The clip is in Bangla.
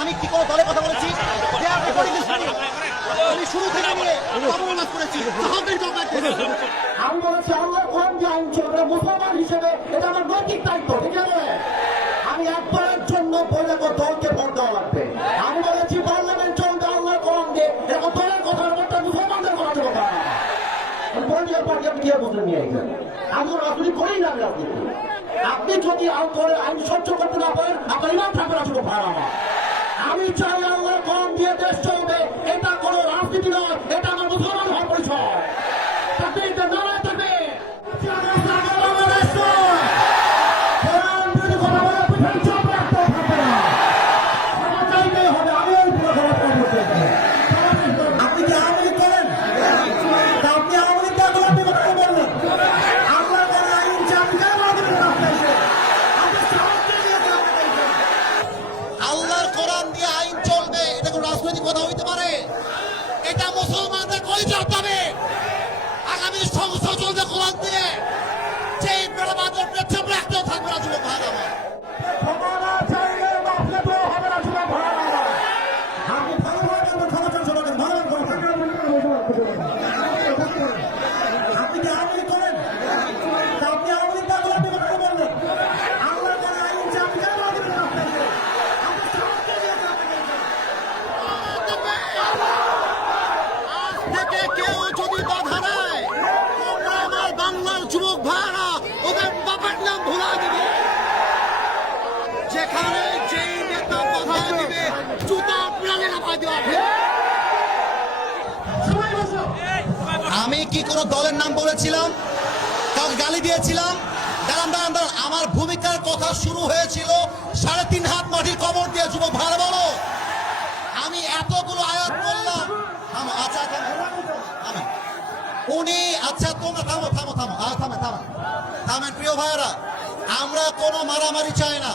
আমি কি কোনো দলের কথা বলেছি যে আপনি করেছেন আমি শুরু থেকে নিয়ে অবমাননা করেছি আমি বলেছি আল্লাহ কোরআন যে আইন চলবে মুসলমান হিসেবে এটা আমার নৈতিক দায়িত্ব, ঠিক আছে? আমি একবারের জন্য বৈরাগ দলকে ভোট দেওয়া লাগবে। আমি বলেছি পার্লামেন্ট চলবে আল্লাহ কোরআন দিয়ে, এখন দলের কথা একটা মুসলমানদের কথা দেবো না। পলিটিক্যাল পার্টি আপনি কি বুঝলেন নিয়ে এসেছেন? আমি তো রাজনীতি করেই না রাজনীতি। আপনি যদি আইন সহ্য করতে না পারেন আপনার ইমান থাকবে না, শুধু ভাড়া আমার। আমি চাই আল্লাহ কোরআন দিয়ে দেশ চলবে, এটা কোনো রাজনীতি নয়, এটা আমার মুসলমান হওয়ার পরিচয়। তাতে এটা নারায় থাকবে আপনি কি আওয়ামী করেন? আপনি আওয়ামী আপনি কথা বললেন আল্লাহ করে আইন আল্লাহর কোরআন দিয়ে আইন চলবে, এটা কোনো রাজনৈতিক কথা হইতে পারে? এটা মুসলমানদের পরিচয় হবে। আগামী সংসদ চলবে কোরআন দিয়ে, সেই বেড়াবাদের পেছন রাখতেও থাকবে না যুবক ভাই আমার। আপনি ভালোভাবে ক্ষমতা সমাবেন আপনি কি আওয়ামী করেন? আপনি আওয়ামী আপনি কথা বললেন আল্লাহ করে আইন থেকে কেউ যদি বাধা দেয়, তোমরা আমার বাংলার যুবক ভাইরা ওদের বাবার নাম ভুলা দিবে। যেখানে যেই নেতা বাধা দিবে জুতা প্রাণে নামা দেওয়া হবে। আমি কি কোনো দলের নাম বলেছিলাম, কাউকে গালি দিয়েছিলাম? দাঁড়ান দাঁড়ান দাঁড়ান, আমার ভূমিকার কথা শুরু হয়েছিল 3.5 হাত মাটির কবর দিয়ে। যুবক ভাইরা বলো, আমি এতগুলো আয়াত বললাম। আচ্ছা উনি, আচ্ছা তোমরা থামো থামো থামো থামেন প্রিয় ভাইয়েরা, আমরা কোনো মারামারি চাই না।